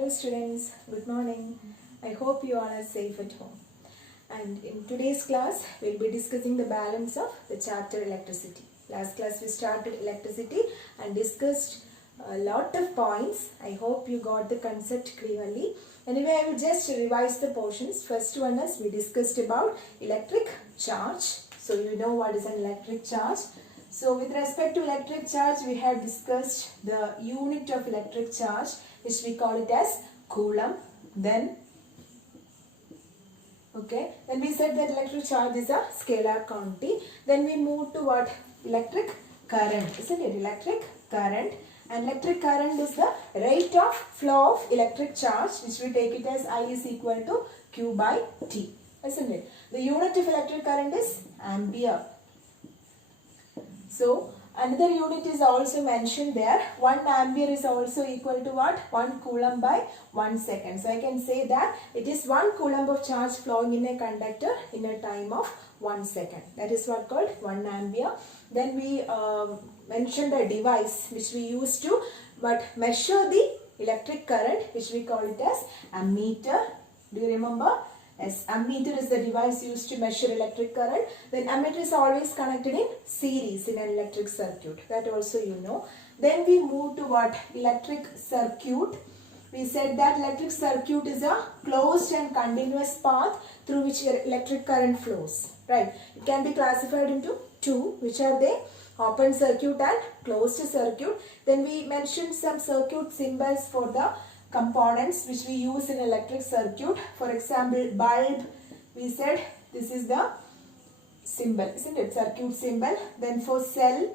Hello students, good morning. I hope you all are safe at home. And in today's class, we'll be discussing the balance of the chapter electricity. Last class we started electricity and discussed a lot of points. I hope you got the concept clearly. Anyway, I will just revise the portions. First one is we discussed about electric charge. So you know what is an electric charge. So with respect to electric charge, we have discussed the unit of electric charge, which we call it as coulomb. Then we said that electric charge is a scalar quantity. Then we move to what? Electric current, isn't it? Electric current. And electric current is the rate of flow of electric charge, which we take it as I is equal to Q by T, isn't it? The unit of electric current is ampere. So another unit is also mentioned there. 1 ampere is also equal to what? 1 coulomb by 1 second. So I can say that it is 1 coulomb of charge flowing in a conductor in a time of 1 second. That is what called 1 ampere. Then we mentioned a device which we use to measure the electric current, which we call it as ammeter. Do you remember? Yes, ammeter is the device used to measure electric current. Then ammeter is always connected in series in an electric circuit. That also you know. Then we move to what? Electric circuit. We said that electric circuit is a closed and continuous path through which electric current flows. Right? It can be classified into two, which are they? Open circuit and closed circuit. Then we mentioned some circuit symbols for the components which we use in electric circuit. For example, bulb, we said this is the symbol, isn't it? Circuit symbol. Then for cell,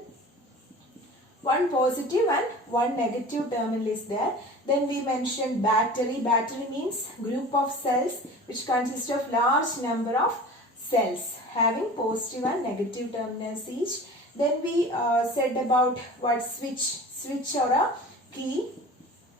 one positive and one negative terminal is there. Then we mentioned battery. Battery means group of cells which consist of large number of cells having positive and negative terminals each. Then we said about what? Switch or a key.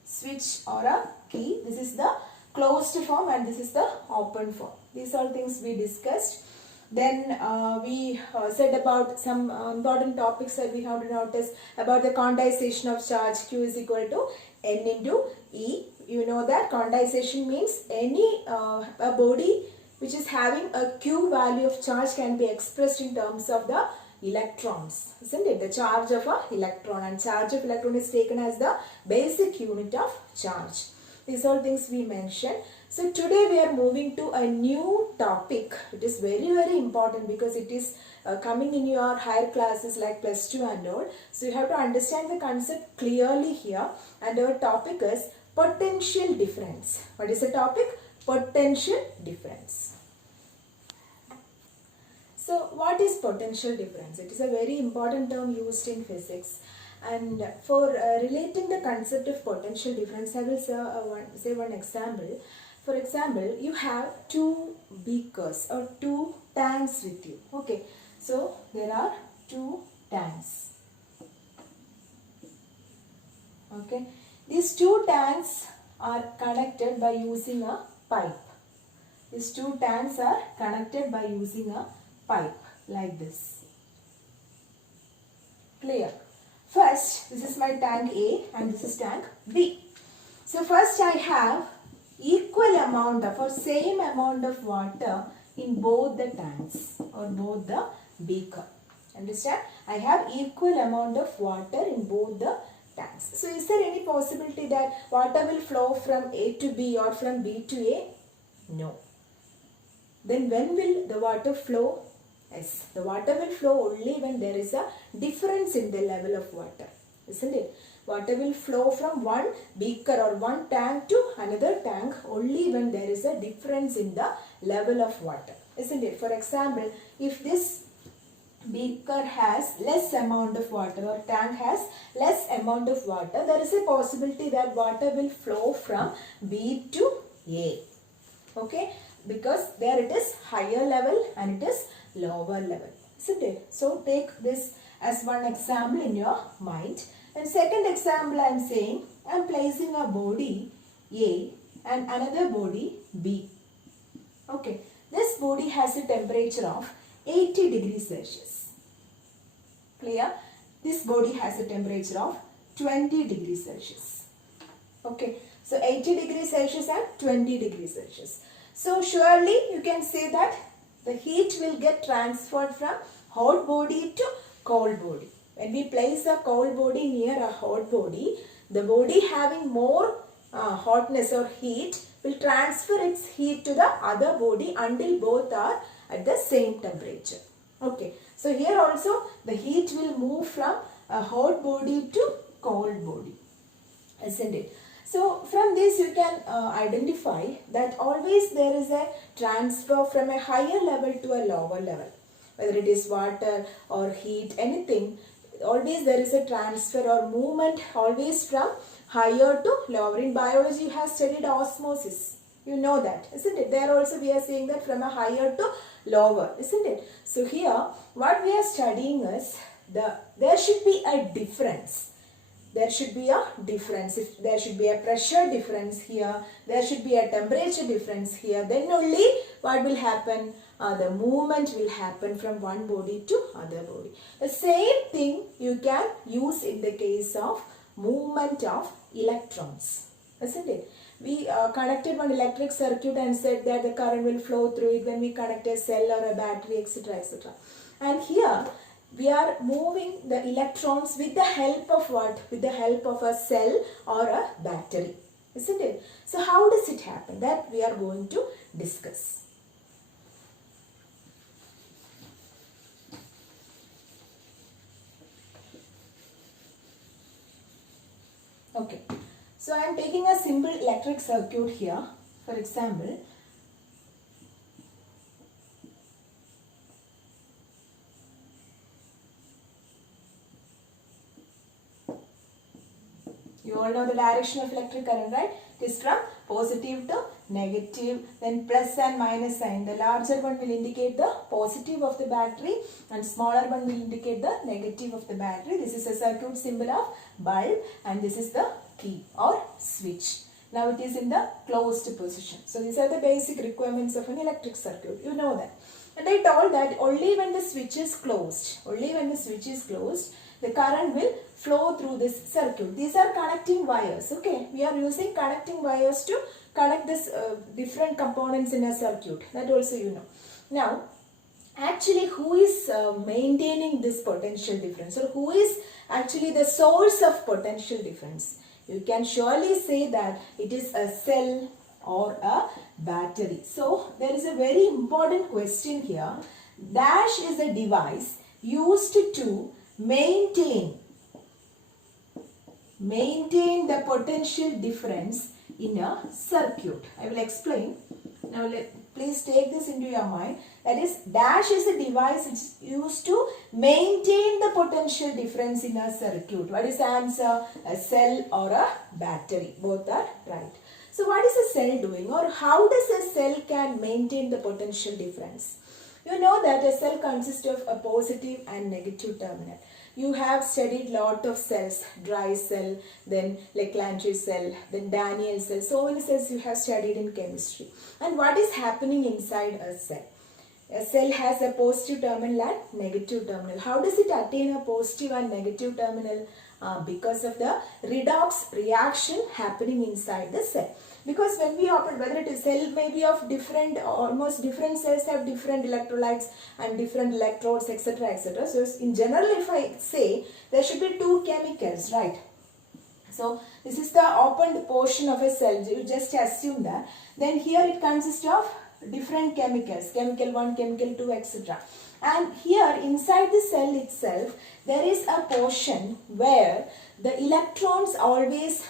Switch or a key. This is the closed form and this is the open form. These are things we discussed. Then we said about some important topics that we have to notice about the quantization of charge. Q is equal to N into E. You know that quantization means any a body which is having a Q value of charge can be expressed in terms of the electrons, isn't it? The charge of an electron, and charge of electron is taken as the basic unit of charge. These are things we mentioned. So today we are moving to a new topic. It is very important because it is coming in your higher classes like plus 2 and all. So you have to understand the concept clearly here, and our topic is potential difference. What is the topic? Potential difference. So what is potential difference? It is a very important term used in physics, and for relating the concept of potential difference, I will say one example. For example, you have two beakers or two tanks with you. Okay, so there are two tanks. Okay, these two tanks are connected by using a pipe. These two tanks are connected by using a pipe like this. Clear? First, this is my tank A and this is tank B. So first I have equal amount of or same amount of water in both the tanks or both the beaker. Understand? I have equal amount of water in both the tanks. So is there any possibility that water will flow from A to B or from B to A? No. Then when will the water flow? Yes, the water will flow only when there is a difference in the level of water, isn't it? Water will flow from one beaker or one tank to another tank only when there is a difference in the level of water, isn't it? For example, if this beaker has less amount of water or tank has less amount of water, there is a possibility that water will flow from B to A. Okay, because there it is higher level and it is lower level, isn't it? So take this as one example in your mind. And second example, I am saying I am placing a body A and another body B. Okay, this body has a temperature of 80 degrees Celsius. Clear? This body has a temperature of 20 degrees Celsius. Okay, So 80 degrees Celsius and 20 degrees Celsius. So surely you can say that the heat will get transferred from hot body to cold body. When we place a cold body near a hot body, the body having more hotness or heat will transfer its heat to the other body until both are at the same temperature. Okay, so here also the heat will move from a hot body to cold body, isn't it? So from this you can identify that always there is a transfer from a higher level to a lower level. Whether it is water or heat, anything, always there is a transfer or movement always from higher to lower. In biology you have studied osmosis. You know that, isn't it? There also we are saying that from a higher to lower, isn't it? So here what we are studying is there should be a difference. There should be a difference. If there should be a pressure difference here, there should be a temperature difference here, then only what will happen? The movement will happen from one body to other body. The same thing you can use in the case of movement of electrons, isn't it? We connected one electric circuit and said that the current will flow through it when we connect a cell or a battery, etc., etc. And here we are moving the electrons with the help of what? With the help of a cell or a battery, isn't it? So how does it happen? That we are going to discuss. Okay, so I am taking a simple electric circuit here. For example, you all know the direction of electric current, right? It is from positive to negative, then plus and minus sign. The larger one will indicate the positive of the battery and smaller one will indicate the negative of the battery. This is a circuit symbol of bulb and this is the key or switch. Now it is in the closed position. So these are the basic requirements of an electric circuit. You know that. And I told that only when the switch is closed, the current will flow through this circuit. These are connecting wires. Okay, we are using connecting wires to connect this different components in a circuit. That also you know. Now, actually who is maintaining this potential difference, or who is actually the source of potential difference? You can surely say that it is a cell or a battery. So there is a very important question here. Dash is a device used to maintain the potential difference in a circuit. I will explain. Now please take this into your mind. That is, dash is a device which is used to maintain the potential difference in a circuit. What is the answer? A cell or a battery. Both are right. So what is a cell doing, or how does a cell can maintain the potential difference? You know that a cell consists of a positive and negative terminal. You have studied lot of cells, Dry cell, then Leclanché cell, then Daniell cell. So many cells you have studied in chemistry. And what is happening inside a cell? A cell has a positive terminal and negative terminal. How does it attain a positive and negative terminal? Because of the redox reaction happening inside the cell. Because when we open, whether it is cell may be of different, almost different cells have different electrolytes and different electrodes, etc., etc. So in general, if I say, there should be two chemicals, right? So this is the opened portion of a cell. You just assume that. Then here it consists of different chemicals, chemical 1, chemical 2, etc. And here inside the cell itself, there is a portion where the electrons always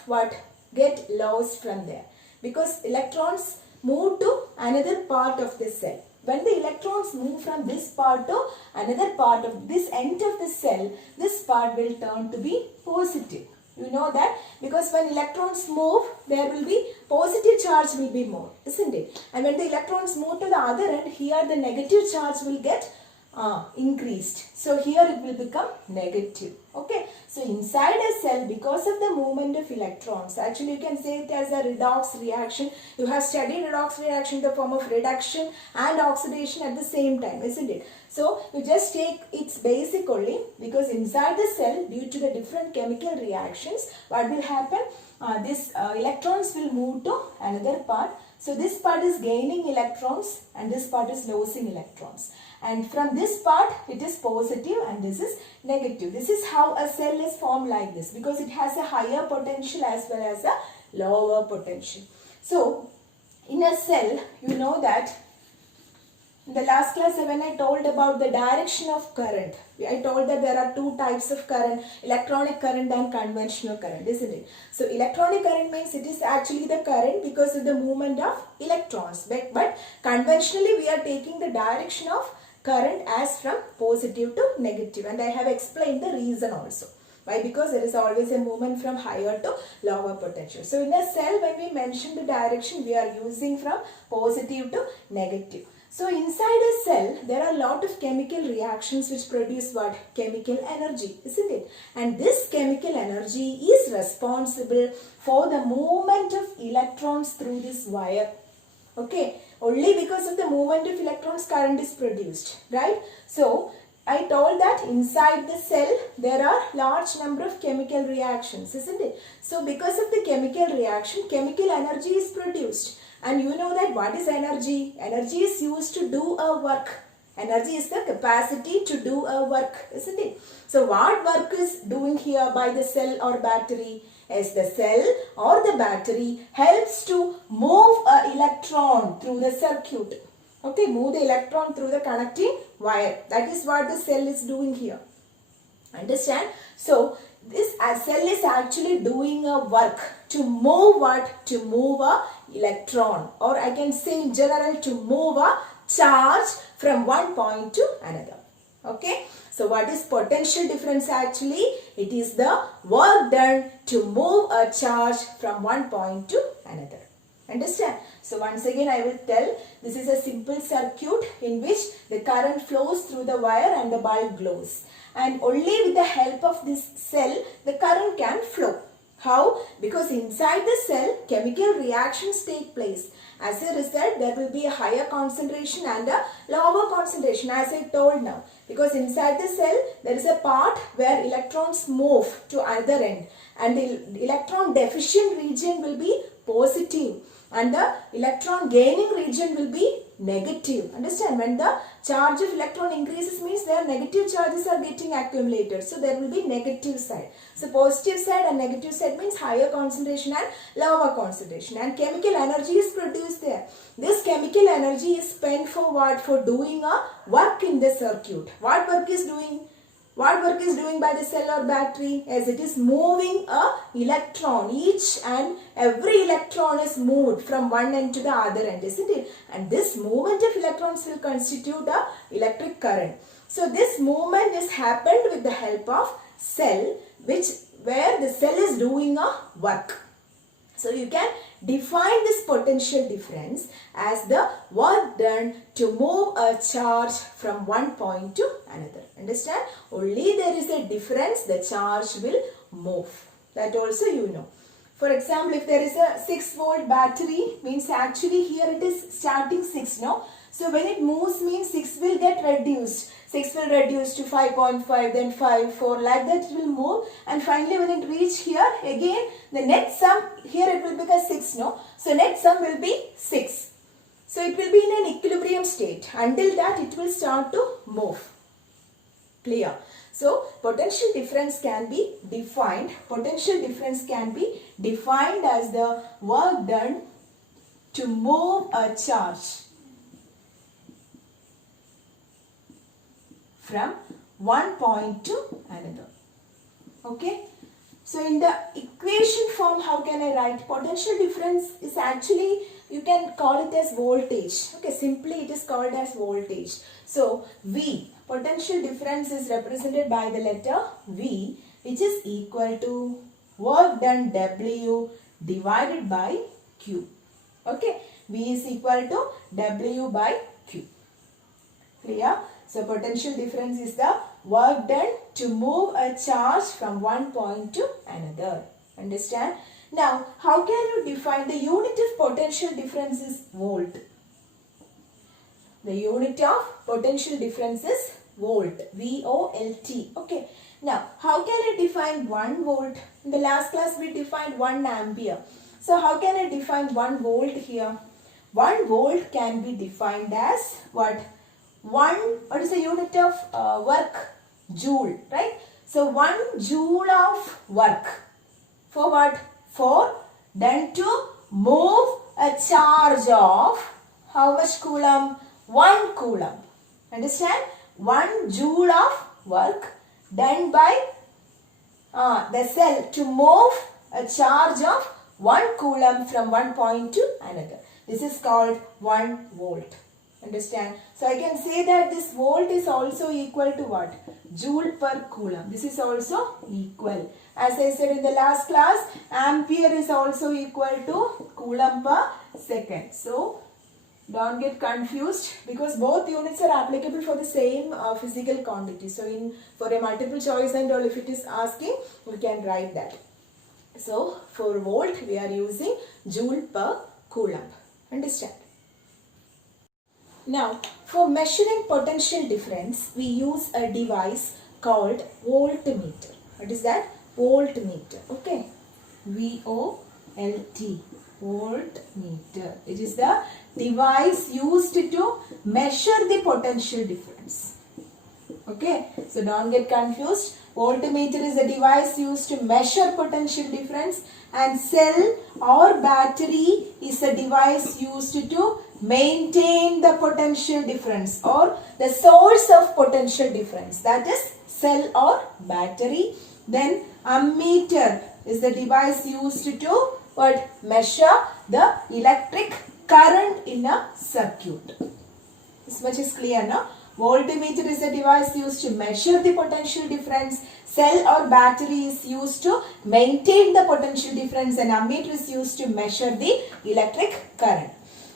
get lost from there. Because electrons move to another part of the cell. When the electrons move from this part to another part of this end of the cell, this part will turn to be positive. You know that because when electrons move, there will be positive charge will be more, isn't it? And when the electrons move to the other end, here the negative charge will get increased. So here it will become negative. Okay, so inside a cell, because of the movement of electrons, actually you can say it as a redox reaction. You have studied redox reaction in the form of reduction and oxidation at the same time, isn't it? So you just take its basic only, because inside the cell, due to the different chemical reactions, what will happen? These electrons will move to another part. So this part is gaining electrons and this part is losing electrons. And from this part it is positive and this is negative. This is how a cell is formed like this, because it has a higher potential as well as a lower potential. So in a cell, you know that in the last class when I told about the direction of current, I told that there are two types of current, electronic current and conventional current, isn't it? So electronic current means it is actually the current because of the movement of electrons. But conventionally we are taking the direction of current as from positive to negative, and I have explained the reason also. Why? Because there is always a movement from higher to lower potential. So in a cell, when we mention the direction, we are using from positive to negative. So inside a cell, there are a lot of chemical reactions which produce what? Chemical energy, isn't it? And this chemical energy is responsible for the movement of electrons through this wire. Okay, only because of the movement of electrons current is produced, right? So I told that inside the cell there are large number of chemical reactions, isn't it? So because of the chemical reaction, chemical energy is produced. And you know that what is energy? Energy is used to do a work. Energy is the capacity to do a work, isn't it? So what work is doing here by the cell or battery? As the cell or the battery helps to move an electron through the circuit. Okay, move the electron through the connecting wire. That is what the cell is doing here. Understand? So this cell is actually doing a work to move what? To move a electron, or I can say in general to move a charge from one point to another. Okay. So what is potential difference actually? It is the work done to move a charge from one point to another. Understand? So once again I will tell, this is a simple circuit in which the current flows through the wire and the bulb glows. And only with the help of this cell the current can flow. How? Because inside the cell chemical reactions take place. As a result, there will be a higher concentration and a lower concentration, as I told now. Because inside the cell, there is a part where electrons move to either end. And the electron deficient region will be positive. And the electron gaining region will be negative. Understand? When the charge of electron increases means their negative charges are getting accumulated. So there will be negative side. So positive side and negative side means higher concentration and lower concentration. And chemical energy is produced there. This chemical energy is spent for what? For doing a work in the circuit. What work is doing? What work is doing by the cell or battery? As it is moving a electron. Each and every electron is moved from one end to the other end, isn't it? And this movement of electrons will constitute the electric current. So this movement is happened with the help of cell, where the cell is doing a work. So you can define this potential difference as the work done to move a charge from one point to another. Understand? Only there is a difference, the charge will move. That also you know. For example, if there is a 6-volt battery, means actually here it is starting 6, no? So when it moves means 6 will get reduced. 6 will reduce to 5.5, then 5, 4, like that it will move. And finally when it reach here, again the net sum, here it will become 6, no? So net sum will be 6. So it will be in an equilibrium state. Until that it will start to move. Clear? So potential difference can be defined. Potential difference can be defined as the work done to move a charge from one point to another. Okay. So in the equation form, how can I write? Potential difference is actually, you can call it as voltage. Okay, simply it is called as voltage. So V, potential difference is represented by the letter V, which is equal to work done W divided by Q. Okay, V is equal to W by Q. Clear? So potential difference is the work done to move a charge from one point to another. Understand? Now, how can you define the unit of potential difference is volt. The unit of potential difference is volt. V-O-L-T. Okay. Now, how can I define 1 volt? In the last class, we defined 1 ampere. So, how can I define 1 volt here? 1 volt can be defined as what? What is the unit of work? Joule, right? So, 1 joule of work. For what? For done to move a charge of how much coulomb? 1 coulomb. Understand? 1 joule of work done by the cell to move a charge of 1 coulomb from one point to another. This is called 1 volt. Understand? So I can say that this volt is also equal to what? Joule per coulomb. This is also equal. As I said in the last class, ampere is also equal to coulomb per second. So don't get confused because both units are applicable for the same physical quantity. So for a multiple choice and all, if it is asking, we can write that. So for volt, we are using joule per coulomb. Understand? Now, for measuring potential difference, we use a device called voltmeter. What is that? Voltmeter. Okay. V-O-L-T. Voltmeter. It is the device used to measure the potential difference. Okay. So, don't get confused. Voltmeter is a device used to measure potential difference, and cell or battery is a device used to maintain the potential difference or the source of potential difference, that is cell or battery. Then ammeter is the device used to measure the electric current in a circuit. This much is clear, no? Voltmeter is a device used to measure the potential difference. Cell or battery is used to maintain the potential difference, and ammeter is used to measure the electric current.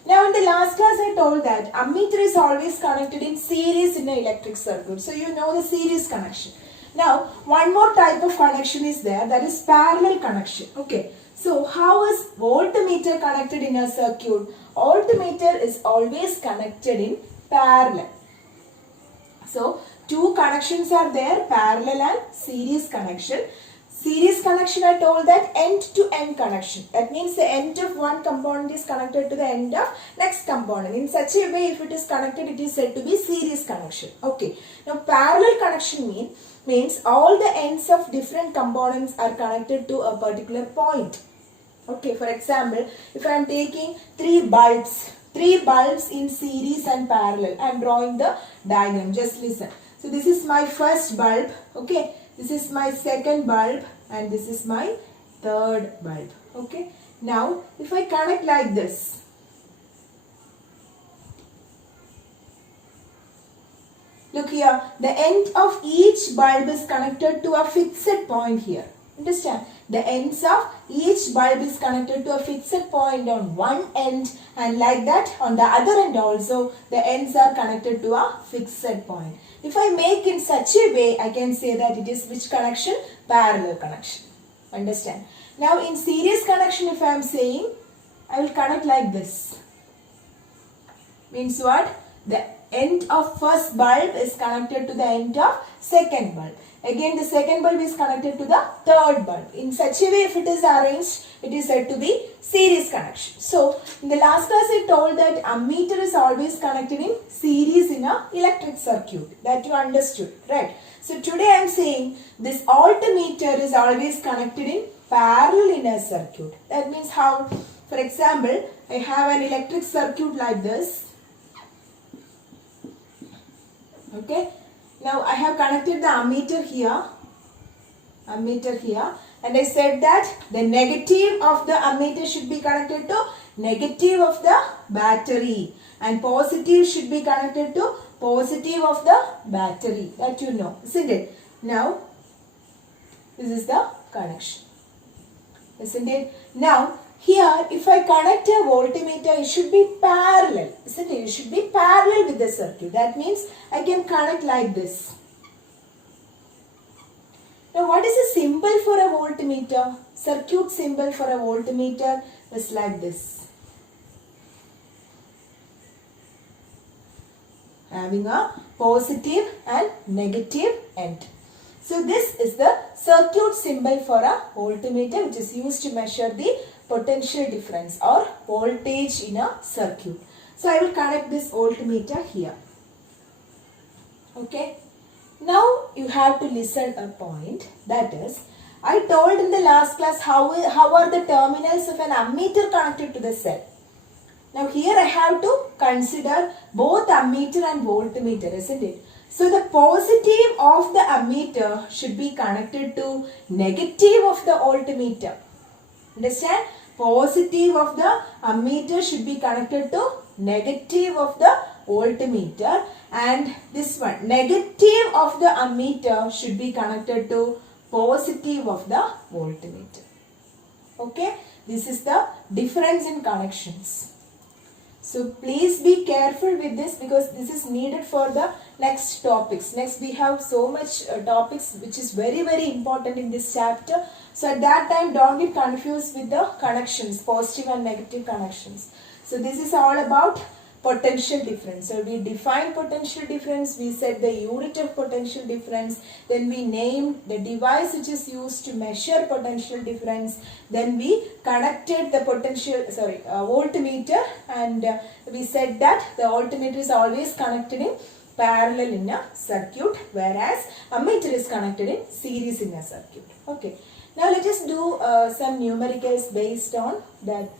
Now in the last class I told that ammeter is always connected in series in an electric circuit. So you know the series connection. Now one more type of connection is there, that is parallel connection. Okay. So how is voltmeter connected in a circuit? Voltmeter is always connected in parallel. So two connections are there, parallel and series connection. Series connection, I told that end-to-end connection. That means the end of one component is connected to the end of next component. In such a way, if it is connected, it is said to be series connection. Okay. Now, parallel connection means all the ends of different components are connected to a particular point. Okay. For example, if I am taking three bulbs in series and parallel, I am drawing the diagram. Just listen. So, this is my first bulb. Okay. This is my second bulb and this is my third bulb. Okay. Now, if I connect like this, look here, the end of each bulb is connected to a fixed point here. Understand? The ends of each bulb is connected to a fixed point on one end, and like that on the other end also the ends are connected to a fixed point. If I make in such a way, I can say that it is which connection? Parallel connection. Understand? Now in series connection, if I am saying, I will connect like this. Means what? The end of first bulb is connected to the end of second bulb. Again, the second bulb is connected to the third bulb. In such a way, if it is arranged, it is said to be series connection. So, in the last class, I told that ammeter is always connected in series in a electric circuit. That you understood, right? So, today I am saying this voltmeter is always connected in parallel in a circuit. That means how? For example, I have an electric circuit like this. Okay. Now I have connected the ammeter here, and I said that the negative of the ammeter should be connected to negative of the battery, and positive should be connected to positive of the battery. That you know, isn't it? Now this is the connection, isn't it? Now Here, if I connect a voltmeter, it should be parallel, isn't it? It should be parallel with the circuit. That means I can connect like this. Now, what is the symbol for a voltmeter? Circuit symbol for a voltmeter is like this. Having a positive and negative end. So, this is the circuit symbol for a voltmeter, which is used to measure the potential difference or voltage in a circuit. So, I will connect this voltmeter here. Okay. Now, you have to listen a point, that is, I told in the last class how are the terminals of an ammeter connected to the cell. Now, here I have to consider both ammeter and voltmeter, isn't it? So, the positive of the ammeter should be connected to negative of the voltmeter. Understand? Positive of the ammeter should be connected to negative of the voltmeter, and this one, negative of the ammeter should be connected to positive of the voltmeter. Okay? This is the difference in connections. So please be careful with this, because this is needed for the next topics. Next we have so much topics which is very important in this chapter. So at that time don't get confused with the connections, positive and negative connections. So this is all about potential difference. So we define potential difference, we set the unit of potential difference, then we named the device which is used to measure potential difference, then we connected the voltmeter, and we said that the voltmeter is always connected in parallel in a circuit, whereas ammeter is connected in series in a circuit. Okay. Now let us do some numericals based on that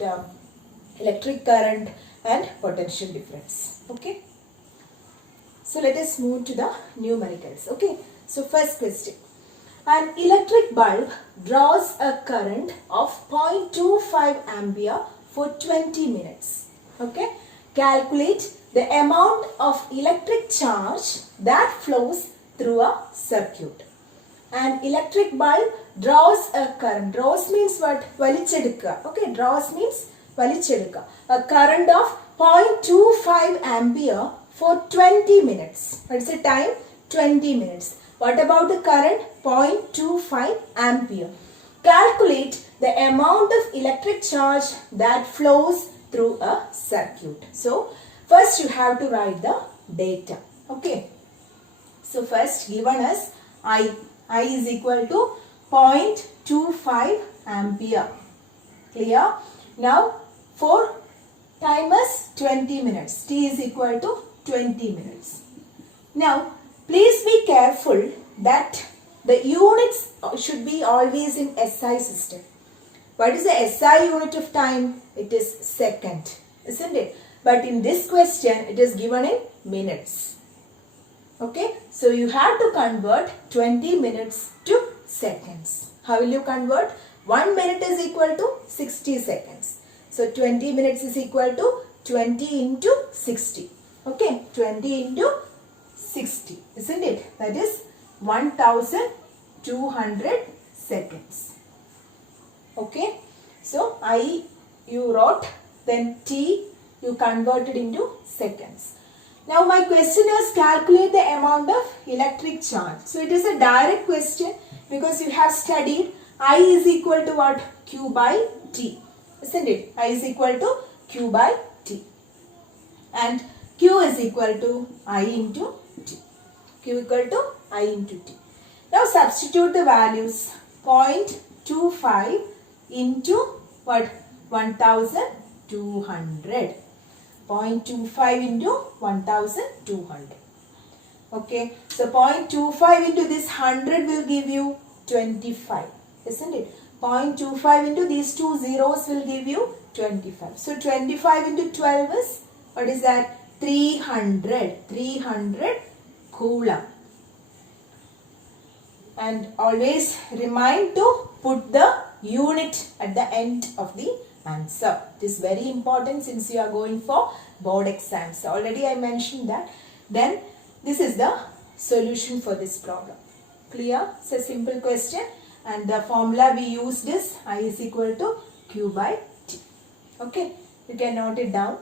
electric current and potential difference. Okay. So let us move to the numericals. Okay. So first question. An electric bulb draws a current of 0.25 ampere for 20 minutes. Okay. Calculate the amount of electric charge that flows through a circuit. An electric bulb draws a current. Draws means what? Valichedukka. Okay. Draws means valichedukka. A current of 0.25 ampere for 20 minutes. What is the time? 20 minutes. What about the current? 0.25 ampere. Calculate the amount of electric charge that flows through a circuit. So, first you have to write the data. Okay. So, first given us I. I is equal to 0.25 ampere. Clear? Now, for time is 20 minutes. T is equal to 20 minutes. Now, please be careful that the units should be always in SI system. What is the SI unit of time? It is second, isn't it? But in this question, it is given in minutes. Okay, so you have to convert 20 minutes to seconds. How will you convert? 1 minute is equal to 60 seconds. So 20 minutes is equal to 20 into 60. Okay, 20 into 60, isn't it? That is 1200 seconds. Okay, so I you wrote, then T you converted into seconds. Now my question is calculate the amount of electric charge. So it is a direct question because you have studied I is equal to what? Q by T. Isn't it? I is equal to Q by T. And Q is equal to I into T. Q equal to I into T. Now substitute the values. 0.25 into what? 1200. 0.25 into 1200. Okay. So 0.25 into this 100 will give you 25. Isn't it? 0.25 into these two zeros will give you 25. So 25 into 12 is, what is that? 300. 300 coulomb. And always remind to put the unit at the end of the answer. It is very important since you are going for board exams. Already I mentioned that. Then this is the solution for this problem. Clear? It's a simple question. And the formula we used is I is equal to Q by T. Okay, you can note it down.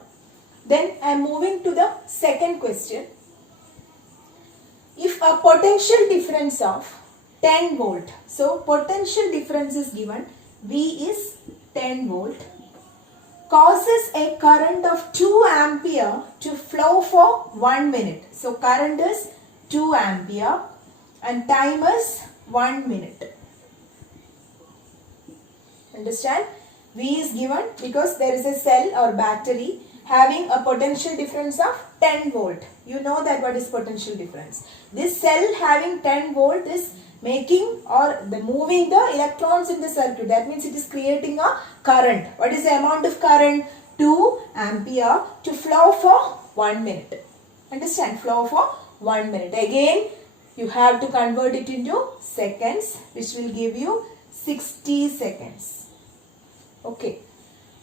Then I am moving to the second question. If a potential difference of 10 volt, so potential difference is given, V is 10 volt, causes a current of 2 ampere to flow for 1 minute. So current is 2 ampere and time is 1 minute. Understand? V is given because there is a cell or battery having a potential difference of 10 volt. You know that what is potential difference. This cell having 10 volt is making or moving the electrons in the circuit. That means it is creating a current. What is the amount of current? 2 ampere to flow for 1 minute. Understand? Flow for 1 minute. Again, you have to convert it into seconds, which will give you 60 seconds. Okay.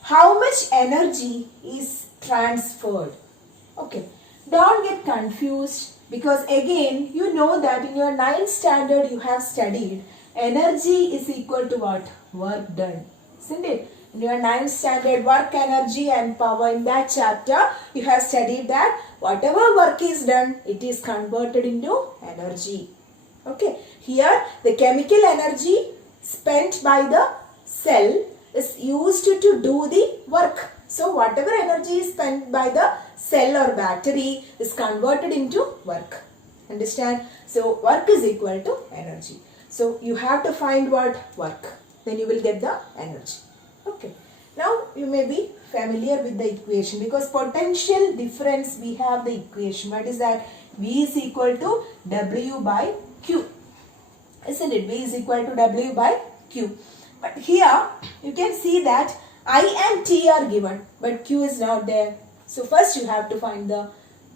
How much energy is transferred? Okay. Don't get confused because again, you know that in your 9th standard you have studied energy is equal to what? Work done. Isn't it? In your 9th standard work, energy and power, in that chapter you have studied that whatever work is done, it is converted into energy. Okay. Here the chemical energy spent by the cell is used to do the work. So whatever energy is spent by the cell or battery is converted into work. Understand? So work is equal to energy. So you have to find what? Work. Then you will get the energy. Okay. Now you may be familiar with the equation because potential difference we have the equation. What is that? V is equal to W by Q. Isn't it? V is equal to W by Q. But here you can see that I and T are given but Q is not there. So first you have to find the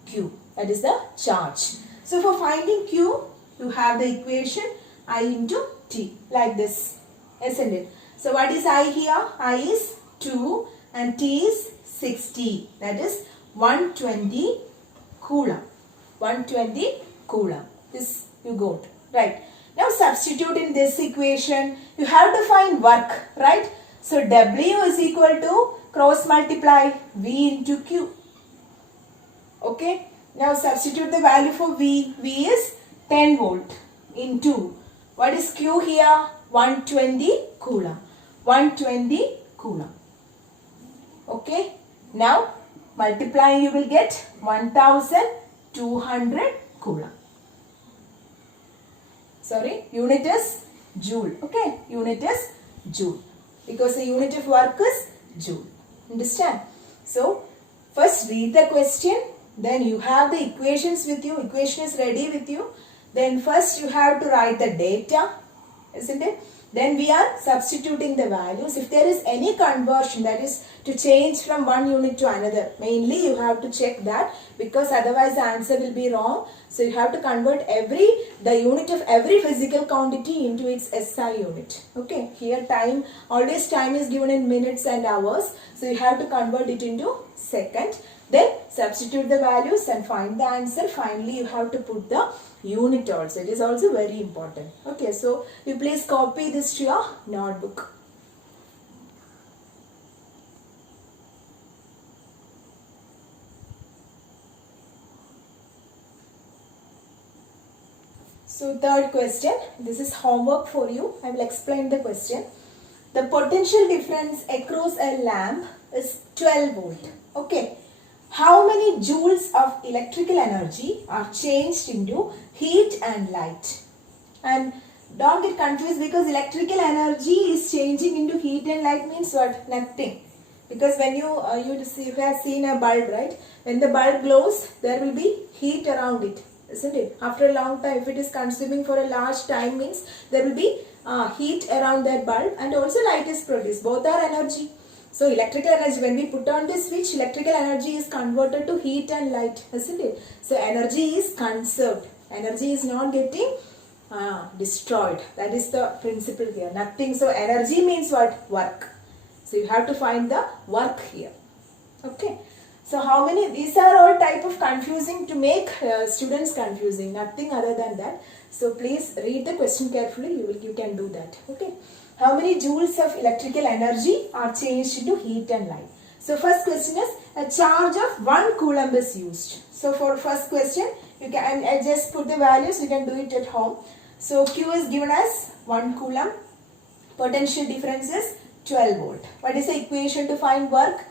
Q, that is the charge. So for finding Q, you have the equation I into T like this, isn't it? So what is I here? I is 2 and T is 60, that is 120 coulomb. 120 coulomb. This you got, right? Now substitute in this equation. You have to find work, right? So W is equal to cross multiply V into Q. Okay. Now substitute the value for V. V is 10 volt into, what is Q here? 120 coulomb. 120 coulomb. Okay. Now multiplying you will get 1200 coulomb. Sorry, unit is joule. Okay, unit is joule because the unit of work is joule. Understand? So first read the question, then you have the equations with you. Equation is ready with you. Then first you have to write the data, isn't it? Then we are substituting the values. If there is any conversion, that is to change from one unit to another, mainly you have to check that because otherwise the answer will be wrong. So you have to convert the unit of every physical quantity into its SI unit. Okay, here time, always time is given in minutes and hours. So you have to convert it into second. Then substitute the values and find the answer. Finally, you have to put the unit also. It is also very important. Okay, so you please copy this to your notebook. So third question, this is homework for you. I will explain the question. The potential difference across a lamp is 12 volt. Okay. How many joules of electrical energy are changed into heat and light? And don't get confused because electrical energy is changing into heat and light means what? Nothing. Because when you have seen a bulb, right? When the bulb glows, there will be heat around it, isn't it? After a long time, if it is consuming for a large time means there will be heat around that bulb and also light is produced. Both are energy. So electrical energy, when we put on this switch, electrical energy is converted to heat and light, isn't it? So energy is conserved. Energy is not getting destroyed. That is the principle here. Nothing. So energy means what? Work. So you have to find the work here. Okay. So how many? These are all type of confusing to make students confusing. Nothing other than that. So please read the question carefully. You can do that. Okay. How many joules of electrical energy are changed into heat and light? So first question is a charge of 1 coulomb is used. So for first question, you can I just put the values, you can do it at home. So Q is given as 1 coulomb. Potential difference is 12 volt. What is the equation to find work?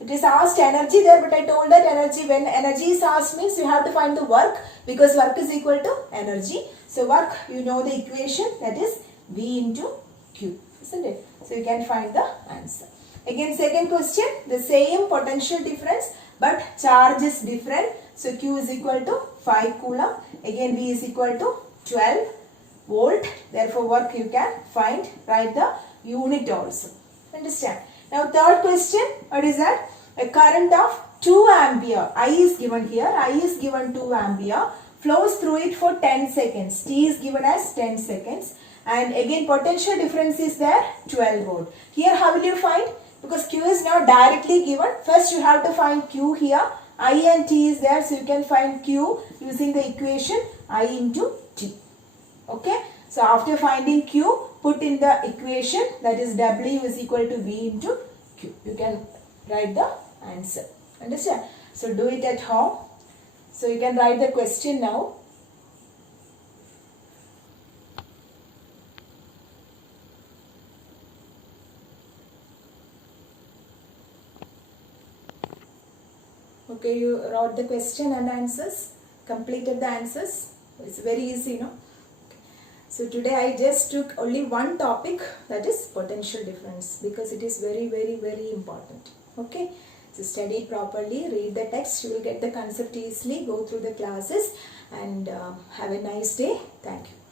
It is asked energy there, but I told that energy, when energy is asked means you have to find the work, because work is equal to energy. So work, you know the equation, that is V into Q, isn't it? So you can find the answer. Again, second question, the same potential difference but charge is different. So Q is equal to 5 coulomb. Again, V is equal to 12 volt. Therefore, work you can find, write the unit also. Understand? Now, third question, what is that? A current of 2 ampere. I is given here. I is given 2 ampere. Flows through it for 10 seconds. T is given as 10 seconds. And again, potential difference is there, 12 volt. Here, how will you find? Because Q is now directly given. First, you have to find Q here. I and T is there. So, you can find Q using the equation I into T. Okay. So, after finding Q, put in the equation, that is W is equal to V into Q. You can write the answer. Understand? So, do it at home. So, you can write the question now. Okay, you wrote the question and answers, completed the answers. It's very easy, no? So today I just took only one topic, that is potential difference, because it is very, very, very important. Okay, so study properly, read the text, you will get the concept easily, go through the classes and have a nice day. Thank you.